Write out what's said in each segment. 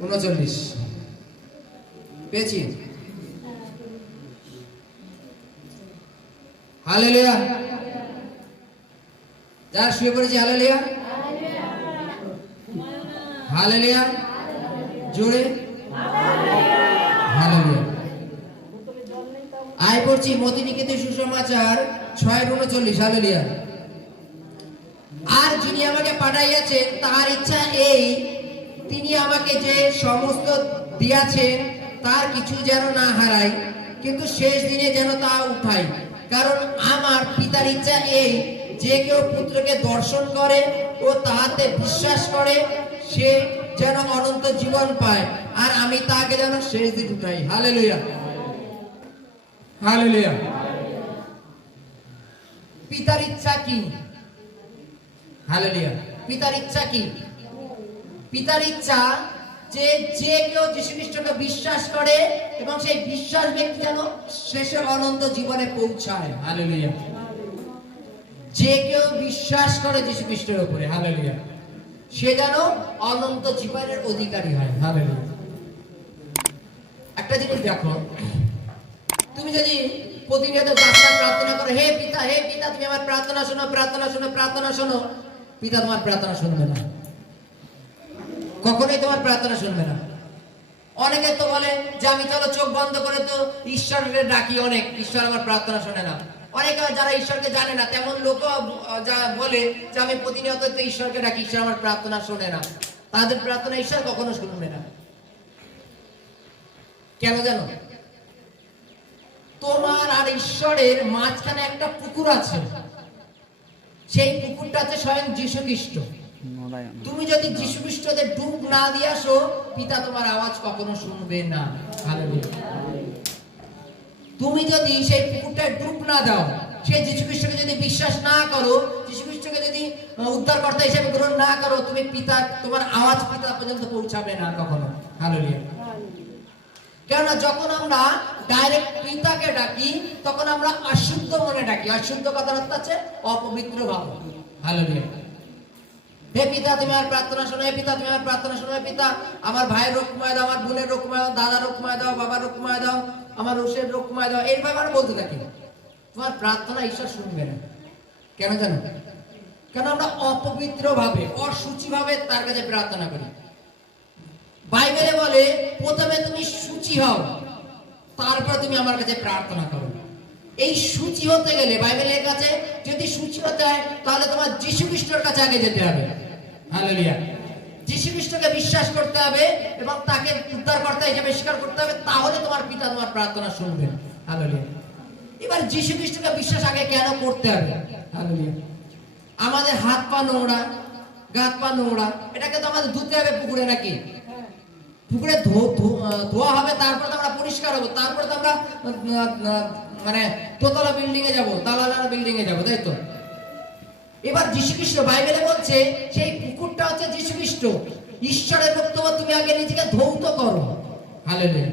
উনচল্লিশ। পেয়েছি। হালেলুয়া। যারা শুয়ে পড়েছি, হালেলুয়া। হালেলুয়া। জোরে। আয় পড়ছি মতিনিকেতে সুসমাচার ছয় উনচল্লিশ হালেলুয়া। আর যিনি আমাকে পাঠাইয়াছেন তার ইচ্ছা এই তিনি আমাকে যে সমস্ত দিয়াছেন তার কিছু যেন না হারাই কিন্তু শেষ দিনে যেন তা উঠাই। কারণ আমার পিতার ইচ্ছা এই যে কেউ পুত্রকে দর্শন করে ও তাহাতে বিশ্বাস করে সে যেন অনন্ত জীবন পায় আর আমি তাকে যেন শেষ দিন উঠাই। হালেলুয়া। হালেলুয়া। পিতার ইচ্ছা কি? হালেলুয়া। পিতার ইচ্ছা কি? পিতার ইচ্ছা যে যে কেউ যীশু খ্রিস্টকে বিশ্বাস করে এবং সেই বিশ্বাস ব্যক্তি যেন শেষে অনন্ত জীবনে পৌঁছায়। হালেলুয়া যে কেউ বিশ্বাস করে যীশু খ্রিস্টের উপরে। হালেলুয়া সে যেন অনন্ত জীবনের অধিকারী হয়। হালেলুয়া একটা জিনিস দেখো, তুমি যদি প্রতিনিয়ত যাত্রা প্রার্থনা করো, হে পিতা হে পিতা, তুমি আমার প্রার্থনা শোনো প্রার্থনা শোনো প্রার্থনা শোনো। পিতা তোমার প্রার্থনা শুনবে না। কখনোই তোমার প্রার্থনা শুনবে না। অনেকে তো বলে যে আমি চলো চোখ বন্ধ করে তো ঈশ্বরকে ডাকি অনেক, ঈশ্বর আমার প্রার্থনা শোনে না। অনেকে যারা ঈশ্বরকে জানে না, তেমন লোক বলে যে আমি প্রতিনিয়ত তো ঈশ্বরকে ডাকি, ঈশ্বর আমার প্রার্থনা শোনে না। তাদের প্রার্থনা ঈশ্বর কখনো শুনবে না। কেন জানো? তোমার আর ঈশ্বরের মাঝখানে একটা পুকুর আছে। সেই পুকুরটা আছে স্বয়ং যীশু খ্রিস্ট তুমি যদি যীশু খ্রিস্টতে ডুব না দিয়ে আসো, পিতা তোমার আওয়াজ কখনো শুনবে না। তুমি যদি সেই পুকুরটায় ডুব না দাও, সেই যীশু খ্রিস্টকে যদি বিশ্বাস না করো যীশু খ্রিস্টকে যদি উদ্ধারকর্তা হিসেবে গ্রহণ না করো, তুমি পিতা, তোমার আওয়াজ পিতা পর্যন্ত পৌঁছাবে না কখনো। হালেলুয়া। কেননা যখন আমরা ডাইরেক্ট পিতাকে ডাকি, তখন আমরা অশুদ্ধ মনে ডাকি। অশুদ্ধ কথার অর্থ আছে অপবিত্র ভাব। হালেলুয়া। হে পিতা, তুমি আমার প্রার্থনা শোনো, হে পিতা, তুমি আমার প্রার্থনা শোনো, হে পিতা। আমার ভাইয়ের রোগ কমায় দাও, আমার বোনের রোগ কমায় দাও, দাদার রোগ কমায় দাও, বাবার রোগ কমায় দাও, আমার রোষের রোগ কমায় দাও। এইভাবে আমরা বলতে থাকি। তোমার প্রার্থনা ঈশ্বর শুনবে না। কেন জানো? কেন আমরা অপবিত্র ভাবে অসুচি ভাবে তার কাছে প্রার্থনা করি? বাইবেলে বলে, প্রথমে তুমি সূচি হও, তারপর তুমি আমার কাছে প্রার্থনা করো। এই সূচি হতে গেলে বাইবেলের কাছে যদি সূচি হতে হয় তাহলে তোমার যীশু খ্রিস্টের কাছে আগে যেতে হবে। হালেলুয়া। যীশু খ্রিস্টকে বিশ্বাস করতে হবে এবং তাকে উদ্ধারকর্তা হিসেবে স্বীকার করতে হবে তাহলে তোমার পিতা তোমার প্রার্থনা শুনবে। হালেলুয়া। এবার যীশু খ্রিস্টকে বিশ্বাস আগে কেন করতে হবে? হালেলুয়া। আমাদের হাত পা নোংরা গাত পা নোংরা এটাকে তো আমাদের ধুতে হবে পুকুরে নাকি? পুকুরে ধো- ধো- ধোয়া হবে তারপরে পরিষ্কার হব। তারপরে তো আমরা মানে দোতলা বিল্ডিং এ যাব, দালালার বিল্ডিং এ যাব, তাই তো? এবার যীশুখ্রিস্ট, বাইবেলে বলছে, সেই পুকুরটা হচ্ছে যীশুখ্রিস্ট। ঈশ্বরের বক্তব্য তুমি আগে নিজেকে ধৌত করো। হালেলুয়া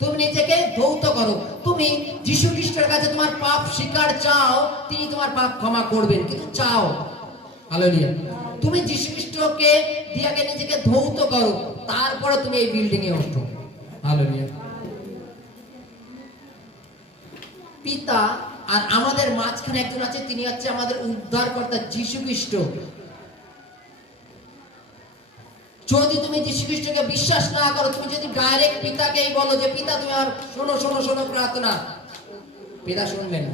তুমি নিজেকে ধৌত করো। তুমি যীশু খ্রিস্টের কাছে তোমার পাপ স্বীকার চাও, তিনি তোমার পাপ ক্ষমা করবেন, কিন্তু চাও। হালেলুয়া তুমি যীশু খ্রিস্টকে দিয়ে আগে নিজেকে ধৌত করো, তারপরে তুমি এই বিল্ডিং এ ওঠো হালেলুয়া পিতা আর আমাদের মাঝখানে একজন আছে, তিনি হচ্ছে আমাদের উদ্ধারকর্তা যীশু খ্রিস্ট যদি তুমি যীশু খ্রিস্টকে বিশ্বাস না করো, তুমি যদি ডাইরেক্ট পিতাকেই বলো যে, পিতা, তুমি আর শোনো শোনো শোনো প্রার্থনা। পিতা শুনবেন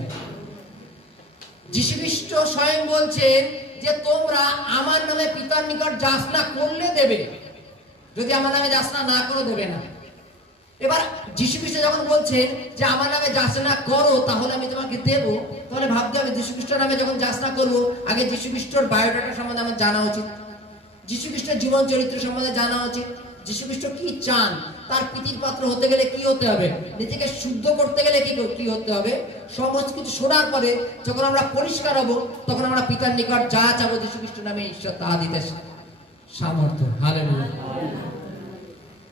যীশু খ্রিস্ট স্বয়ং বলছেন যে, তোমরা আমার নামে পিতার নিকট যাচনা করলে দেবে। যদি আমার নামে যাচনা না করো, দেবে না। এবার যীশু খ্রিস্ট যখন বলছেন যে আমার নামে যাচনা করো, তাহলে আমি তোমাকে দেব, তাহলে ভাবতে হবে যীশু খ্রিস্টের নামে যখন যাচনা করব, আগে যীশু খ্রিস্টর বায়োডাটা সম্বন্ধে আমার জানা উচিত। যীশু খ্রিস্টের জীবন চরিত্র সম্বন্ধে জানা উচিত। যীশু খ্রিস্ট কি চান? তার প্রীতির পাত্র হতে গেলে কি হতে হবে? নিজেকে শুদ্ধ করতে গেলে কি কি হতে হবে? সমস্ত কিছু শোনার পরে যখন আমরা পরিষ্কার হব, তখন আমরা পিতার নিকট যা চাবো যীশু খ্রিস্ট নামে ঈশ্বর তা দিতে সামর্থ্য। হালেলুয়া।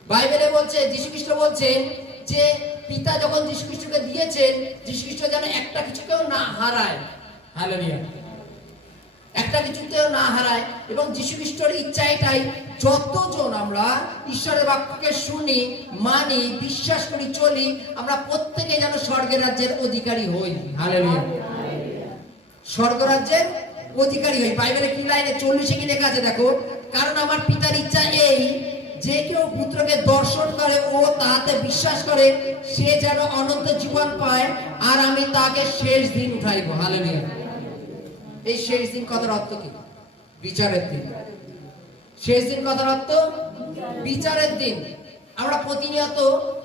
বাইবেলে বলছে যীশু খ্রিস্ট বলছেন যে পিতা যখন যীশু খ্রিস্টকে দিয়েছেন যীশু খ্রিস্ট যেন একটা কিছুকেও না হারায়। হালেলুয়া একটা কিছুতেও না হারায় এবং যীশু খ্রিস্টর ইচ্ছা এটাই যতজন আমরা ঈশ্বরের বাক্যকে শুনি, মানি, বিশ্বাস করি, চলি, আমরা প্রত্যেকে যেন স্বর্গের রাজ্যের অধিকারী হই। স্বর্গরাজ্যের অধিকারী হই। বাইবেলে কি লাইনে চল্লিশে কি লেখা আছে দেখো? কারণ আমার পিতার ইচ্ছা এই যে কেউ পুত্রকে দর্শন করে ও তাহাতে বিশ্বাস করে, সে যেন অনন্ত জীবন পায়, আর আমি তাকে শেষ দিন উঠাইব। হালেলুয়া। এই শেষ দিন কথার অর্থ কি? বিচারের দিন। শেষ দিন কথার অর্থ? বিচারের দিন। আমরা প্রতিনিয়ত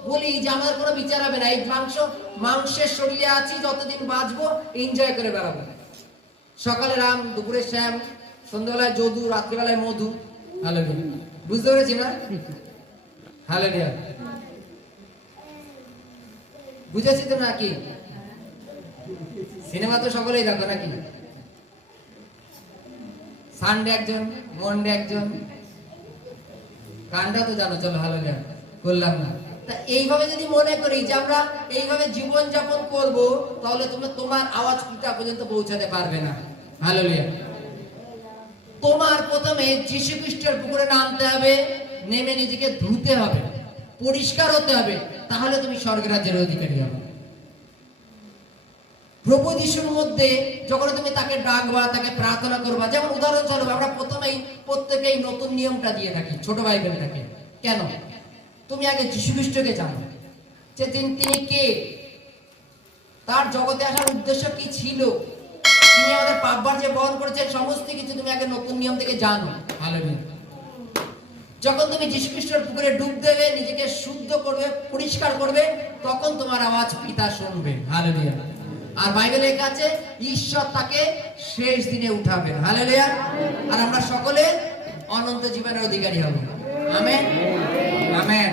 বলি যে আমাদের কোনো বিচার হবে না। এই মাংস, মাংসের শরীরে আছি, যতদিন বাঁচবো এনজয় করে বেড়াবো। সকালে রাম, দুপুরে শ্যাম, সন্ধ্যাবেলায় যদু, রাত্রিবেলায় মধু। বুঝতে পেরেছি না? বুঝেছি তো নাকি? সিনেমা তো সকলেই দেখো নাকি? সানডে একজন মন্ডে একজন। গানটা তো জানো, চলো গান করলাম না। তা এইভাবে যদি মনে করি যে আমরা এইভাবে জীবন যাপন করব, তাহলে তুমি তোমার আওয়াজ পিতা পর্যন্ত পৌঁছাতে পারবে না। ভালো তোমার প্রথমে যীশু খ্রিস্টের পুকুরে নামতে হবে, নেমে নিজেকে ধুতে হবে, পরিষ্কার হতে হবে, তাহলে তুমি স্বর্গ রাজ্যের অধিকারী হবে। প্রভু যিশুর মধ্যে যখন তুমি তাকে ডাকবা, তাকে প্রার্থনা করবা, যেমন উদাহরণস্বরূপ আমরা প্রথমেই প্রত্যেকেই নতুন নিয়মটা দিয়ে থাকি, ছোট বাইবেলটাকে। কেন? তুমি আগে যিশু খ্রিস্টকে জানো যে তিনি কে? তার জগতে আসার উদ্দেশ্য কি ছিল? তিনি আমাদের পাপবার যে বহন করেছেন সমস্ত কিছু তুমি আগে নতুন নিয়ম থেকে জানো। যখন তুমি যীশু খ্রিস্টের পুকুরে ডুব দেবে নিজেকে শুদ্ধ করবে পরিষ্কার করবে তখন তোমার আওয়াজ পিতা শুনবে। হালেলুয়া আর বাইবেলে লেখা আছে ঈশ্বর তাকে শেষ দিনে উঠাবেন। হালেলুয়া আর আমরা সকলে অনন্ত জীবনের অধিকারী হব। Amen amen